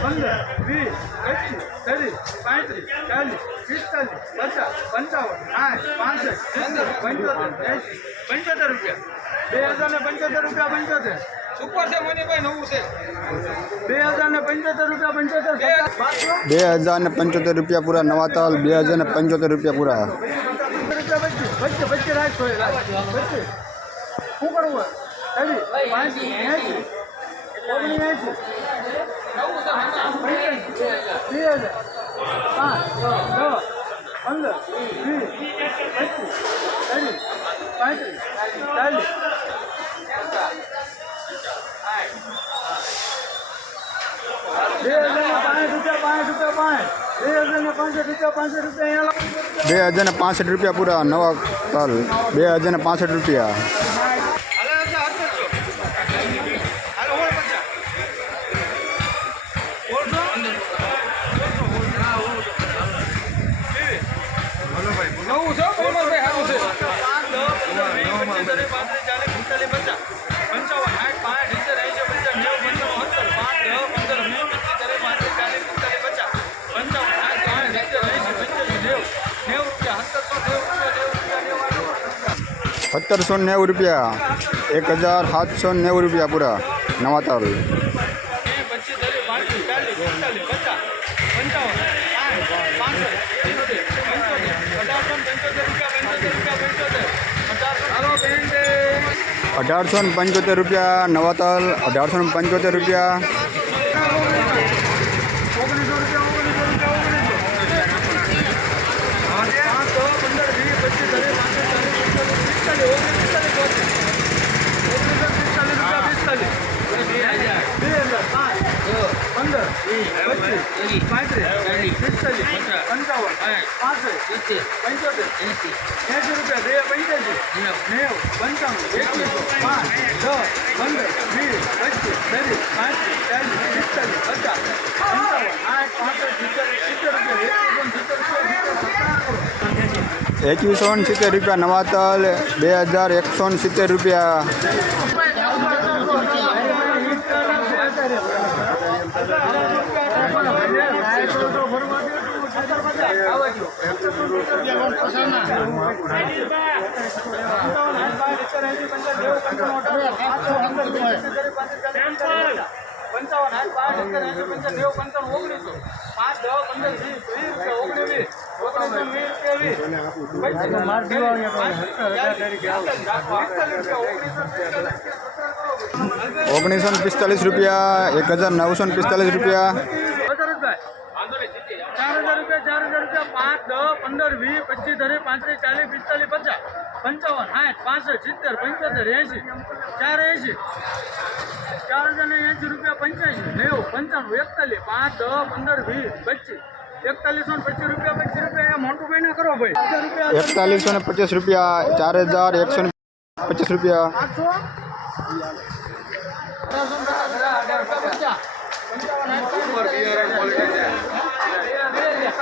પંદર વીસ પચીસ ત્રીસ પાંત્રીસ ચાલીસ પિસ્તાલીસ પચાસ પંચાવન સાઠ પાસઠ સિત્તેર પંચોતેર એંસી પંચોતેર રૂપિયા. બે હજાર ને પંચોતેર રૂપિયા પંચોતેર. સુપર છે મનીભાઈ નવું છે. બે હજાર ને પંચોતેર રૂપિયા પંચોતેર. બે હજાર ને પંચોતેર રૂપિયા પૂરા નવા તલ બે હજાર ને પંચોતેર રૂપિયા પૂરા. રૂપિયા પચીસ પચીસ પચીસ રાખો. પચીસ. શું કરવું હોય ત્રીસ પાંત્રીસ એંસી ઓગણીસ એંસી પંચ્યાસી બે હજાર પાંચ દસ પંદર વીસ પચીસ ત્રીસ પાંત્રીસ ચાલીસ બે હજાર ને પાંચ રૂપિયા પાંચ રૂપિયા પાંચ બે હજાર ને પાંસઠ રૂપિયા પાંસઠ રૂપિયા અહીંયા લાવો. બે હજાર ને પાસઠ રૂપિયા પૂરા નવા તલ બે હજાર ને પાસઠ રૂપિયા સત્તરસો નેવું રૂપિયા એક હજાર સાતસો નેવું રૂપિયા પૂરા નવા પંચોતેર, અઢારસો પંચોતેર રૂપિયા, નવાતાલ અઢારસો ને પંચોતેર રૂપિયા ઓગણીસો રૂપિયા ઓગણીસો રૂપિયા ઓગણીસો પાંચ દસ પંદર વીસ પચીસ ત્રીસ પાંત્રીસ ચાલીસ પિસ્તાલીસ પિસ્તાલીસ ઓગણીસ પિસ્તાલીસ ઓગણીસો પિસ્તાલીસ રૂપિયા પિસ્તાલીસ બે હજાર પાંચ પંદર પચીસ પાંત્રીસ પિસ્તાલીસ એકવીસો પાંચ દસ પંદર સિત્તેર રૂપિયા એકવીસો સિત્તેર રૂપિયા નવાતલ બે હજાર એકસો સિત્તેર રૂપિયા. પંચાવન ઓગણીસો પાંચ પિસ્તાલીસ રૂપિયા એક હજાર નવસો પિસ્તાલીસ રૂપિયા. ચાર હજાર રૂપિયા ચાર હજાર રૂપિયા પાંચ દસ પંદર વીસ પચીસ ત્રીસ પાંત્રીસ ચાલીસ પિસ્તાલીસ પચાસ પંચાવન સાઠ પાસઠ સિત્તેર પંચોતેર એંશી ચાર એંશી ચાર હજાર એંસી રૂપિયા પંચ્યાસી નેવું પંચાણું એકતાલીસ પાંચ દસ પંદર વીસ પચીસ એકતાલીસો ને પચીસ રૂપિયા પચીસ રૂપિયા મોટું ભાઈ ના કરો ભાઈ. એકતાલીસો ને પચીસ રૂપિયા ચાર હજાર એકસો ને પચીસ રૂપિયા.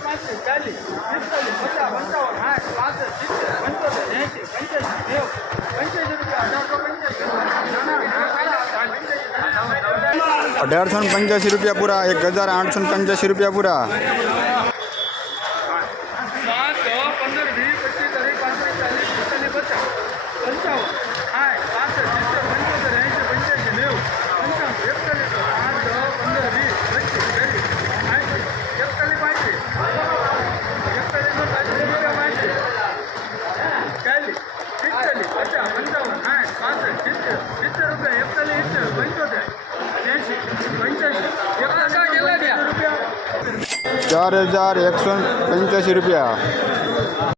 ને નેવું રૂપિયા અઢારસો પંચ્યાસી રૂપિયા પૂરા એક હજાર આઠસો પંચ્યાસી રૂપિયા પૂરા પાંચ દસ પંદર વીસ પચીસ ત્રીસ પાંત્રીસ ચાલીસ પિસ્તાલીસ પચાસ પંચાવન સાઠ પાસઠ સિત્તેર પંચોતેર એંસી પંચ્યાસી નેવું પંચાણું એકતાલીસ પાંચ દસ પંદર વીસ પચીસ ત્રીસ પાંત્રીસ એકતાલીસ પાંત્રીસ એકતાલીસો પાંત્રીસ રૂપિયા પાંત્રીસ ચાલીસ પિસ્તાલીસ પચાસ પંચાવન સાઠ પાસઠ સિત્તેર સિત્તેર રૂપિયા એકતાલીસ સિત્તેર પંચોતેર એંસી પંચ્યાસી ચાર હજાર એકસો પંચ્યાસી રૂપિયા.